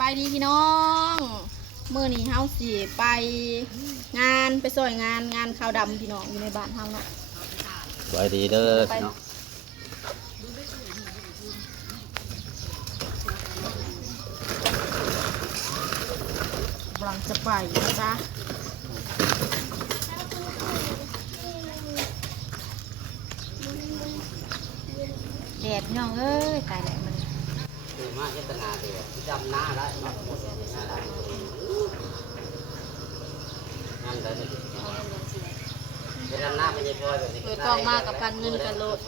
บายดีพี่น้องมื้อนี้เฮาสิไปงานไปซอยงานขาวดำพี่น้องอยู่ในบ้านเฮาเนาะสวัสดีเด้อพี่น้องกำลังจะไปนะจ๊ะแดดพี่น้องเอ้ยตายแล้วมันคือมาเฮ็ดนาเดียวจำหน้าได้เนาะหน้าได้งานได้เลยเฮ็ดหน้าไม่ใช่พอยแบบนี้เปิดกล้องมากับกันเงินกันโลด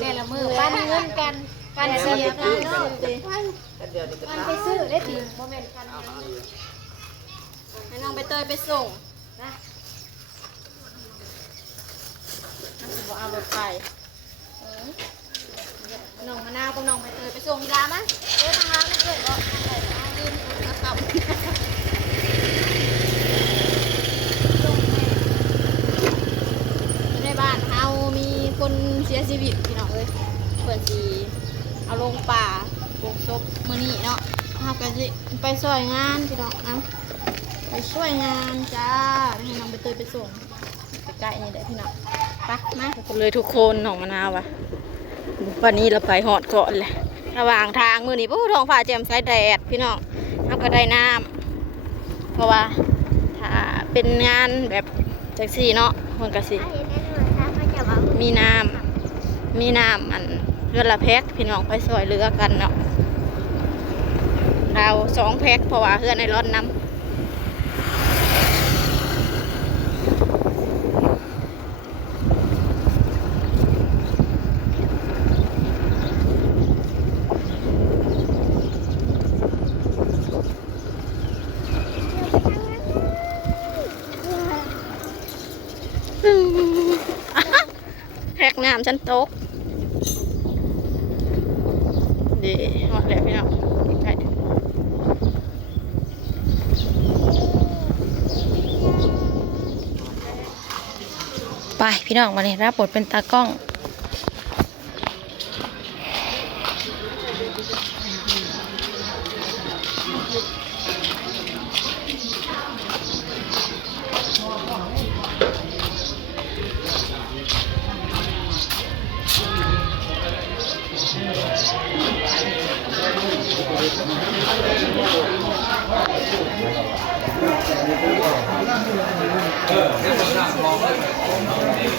แต่ละมือปั้นเงินกันกันเสียกันเนาะกันไปซื้อได้ถึงโมเมนต์กันให้น้องไปเตยไปส่งนะน้องสิบ่เอารถไปน้องมะนาวกับน้องไปเตยไปส่งที่ร้านมั้ยทางร้านไม่เกิดก็ลืมกระเป๋าในบ้านเฮามีคนเสียชีวิตพี่น้องเอ้ยเพิ่นสิเอาลงป่าลงศพมื้อนี้เนาะเฮาก็สิไปช่วยงานพี่น้องเอาไปช่วยงานจ้าให้น้องไปเตยไปส่งใกล้ๆนี่แหละพี่น้องไปมาเลยทุกคนน้องมะนาวว่ะวันนี้เราไปหอดเกาะเลยระหว่างทางมื้อนี้ปู้ท้องฟ้าแจ่มใสแดดพี่น้องเฮาก็ได้น้ำเพราะว่าถ้าเป็นงานแบบจังซี่เนาะเพิ่นก็สิมีน้ำอันเรือละแพ็คพี่น้องไปซอยเรือกันเนาะเรา2 แพ็คเพราะว่าเรือในร้อนน้ำแพ็คน้ำฉันตกดีหมดแล้วพี่น้องไปพี่น้องมาเลยรับบทเป็นตากล้อง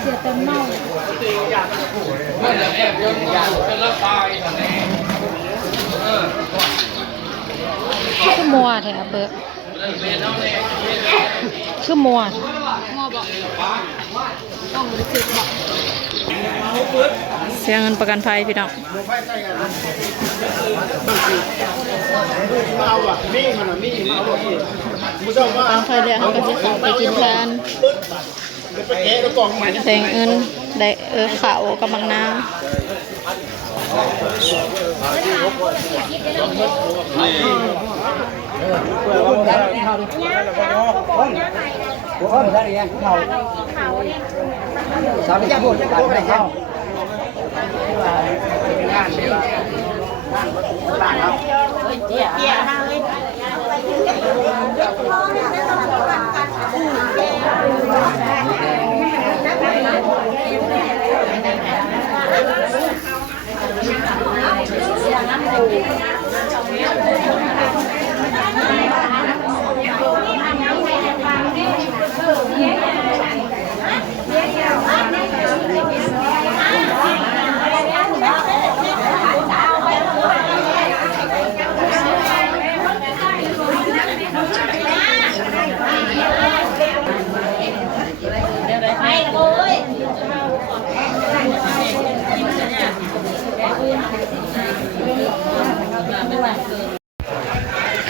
เสียเต็มเมาคือมัวแถวเบิร์คือมัวบอกต้องบริสุทธิ์บอกเสียเงินประกันภัยพี่น้องเอาอ่ะมีมันอ่ะมีมาเอาหมดที่ผู้ชมว่าประกันภัยเดี๋ยวเขาก็จะขอไปกินแทนไปแกะแล้วกล่องใหม่แทงเงินได้ข่าวกำลังน้ำสามจะพูดจะพูดอะไรครับ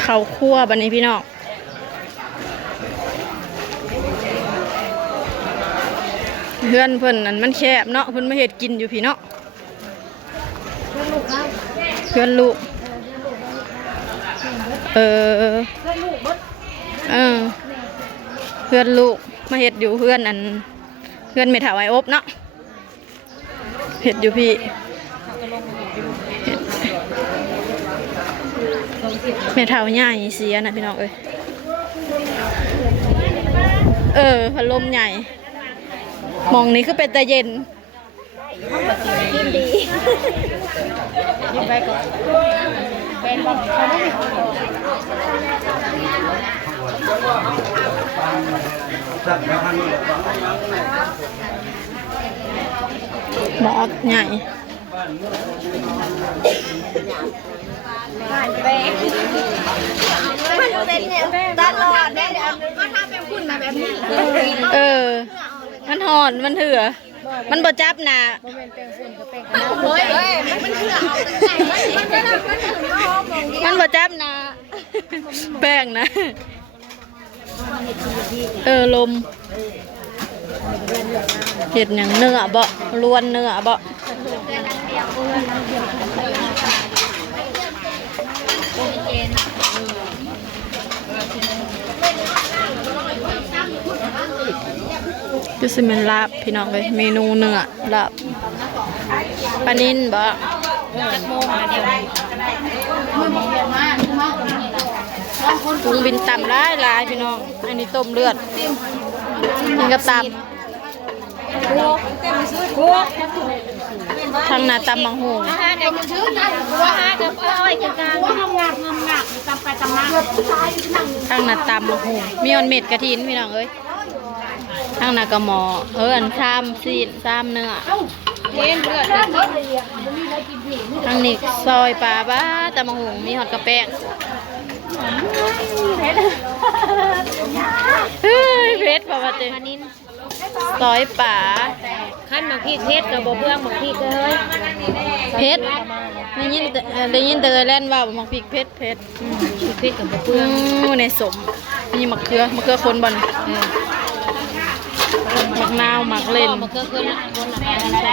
ข้าวคั่วบันนี้พี่น้องเพื่อนเพิ่นนั่นมันแคบเนาะเพิ่นมาเฮ็ดกินอยู่พี่เนาะเพื่อนลูกเพื่อนลูกมาเฮ็ดอยู่เพื่อนอันเพื่อนไม่ถาวไออบเนาะเฮ็ดอยู่พี่ ส แม่เฒ่าใหญ่เสียนะพี่น้องเอ้ยพัดลมใหญ่มองนี้คือเป็นตาเย็นกินดีไปก่อนเป็นบอกเขาไม่มีหมอใหญ่มันเป็นเนี่ยตลอดเนี่ยก็ทำเป็นคุณมาแบบนี้ มันหอนมันเถื่อมันบ่จับนะ โอ้ยมันเถื่อเอาแต่มันมันบ่จับนะแป้งนะลมเห็ดหยังเนื้อบ่ล้วนเนื้อบ่จะสิเป็นลาบพี่น้องเลยเมนูเนื้อลาบปลานิ่นบ่กุ้งบินต่ำร้ายพี่น้องอันนี้ต้มเลือดนี่ก็ตำทางหน้าตำบางหู เดี๋ยวมันชื้นนะว่าเดี๋ยวอ้อยกันกันว่างามตำไปตำมา ทางหน้าตำบางหูมีออนเม็ดกระถินพี่น้องเอ้ยทางหน้ากระหมออันซ้ำซีนซ้ำเนื้อทางนี้ซอยปลาบ้าตำบางหูมีหอดกระแป้งเฮ้ยเพชรป่าวเจ๊ซอยป่า ขั้นมาพี่เพชรกับบ่เพื่องมาพี่เฮ้ย เพชรได้ยินแต่แล่นว่ามักพริกเพชรเพชรกับบ่เพื่องในสมมีมะเขือคนบ่นมะนาวมะเล่น มะเขือคนอะไร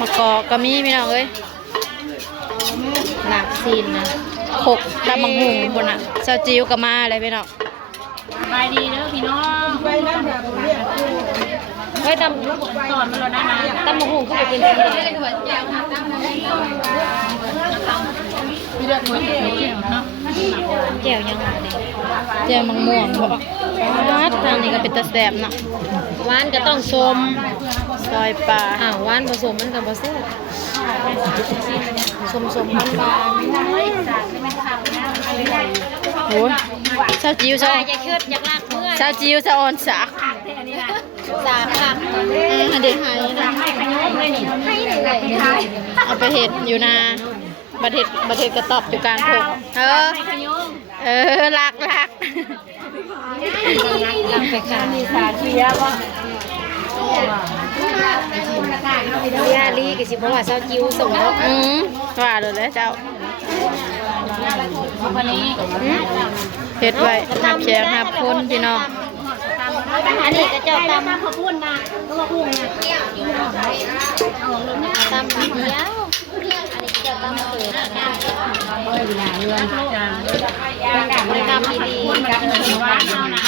มะกอกก็มีพี่น้องเอ้ย หนักซีนนะขกตำบักหุ่งบนอ่ะเจ้าจิ้วก็มาอะไรพี่น้อง ไปดีเด้อพี่น้องเฮ้ยตำสอนมาแล้วนะตำมะฮุ่งก็เป็นสีแก้วยังไง แจ่วมังม่วงบอกทางนี้ก็เป็นตะแสบเนาะ หวานก็ต้องชม ซอยปลา หวานผสมมันกับผสมสมมันบาน โอ้ยเจ้าจิ้วเจ้า จะคืดอยากลากเมื่อ เจ้าจิ้วเจ้าอ่อนสัก สากหัก เด็กหายนะ ให้ขยมเลยนี่ให้เลย เอาไปเห็ดอยู่นาบัดเห็ดกระตอบอยู่กลางพงลักลักไปค่ะมีสาเทียบ่ยาลีก็สิบ่ว่าเจ้าจิ้วส่งเนาะว่าเลยเจ้า วันนี้ เห็ดไว้หับแชงหับคนพี่น้อง อันนี้ก็เจ้าตำข้าวปุ้นนะข้าวปุ้นนะตำเดียวอันนี้เจ้าตำเสือตำดีๆกับหมูหวานเอานะ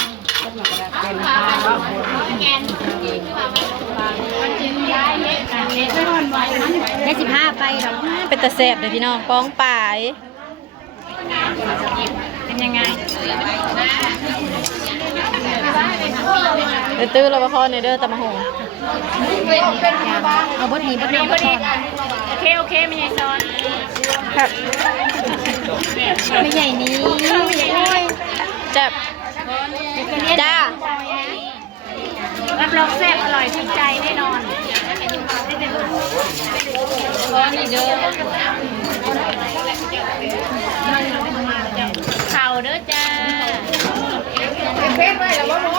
ได้15ไปหรอเป็นตะแสบเลยพี่น้องป้องป่ายเป็นยังไงตื้อเราไปคอในเด้อตะมะฮงเอาบดนี้โอเคไม่ใหญ่ซ้อนครับไม่ใหญ่นี้ไม่ใหญ่น้อยจับจ้ารับรองแซ่บอร่อยถูกใจแน่นอนนี่เด้อเข่าเด้อจ้าเพชรไปแล้วบ่หนู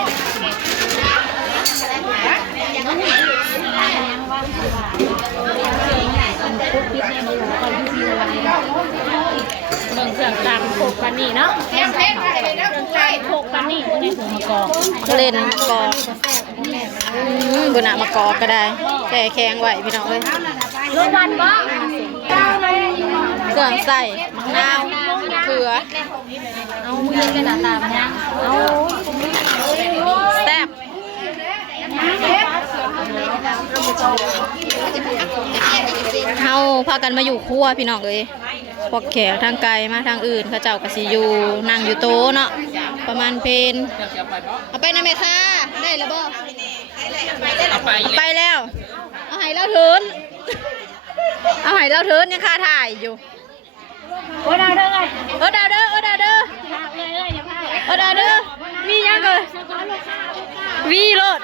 เบิ่งเสือกตามโขกปานนี่เนาะเพชรไปเลยเด้อผู้ใหญ่โขกปานนี่อยู่ในหัวมะกอกเล่นกอกบุญมะกอกก็ได้แช่แข็งไว้พี่น้องเอ้ย รถบันบ่ เครื่องใส่มะนาวเกลือเอามือกันหน้าตามันยังเอาแซ่บเฮาพากันมาอยู่ครัวพี่น้องเอ้ย พวกแขกทางไกลมาทางอื่นเขาเจ้าก็สิอยู่นั่งอยู่โต๊ะเนาะประมาณเพนเอาไปนะแม่ค่ะได้แล้วบ่ไปแล้วเอาให้เราเถินเอาให้เราเถินยังค่าถ่ายอยู่ โอ้ดาวเด้อเลย โอ้ดาวเด้อโอ้ดาวเด้อ เลยอย่าพลาด โอ้ดาวเด้อมียังเกินวีโลด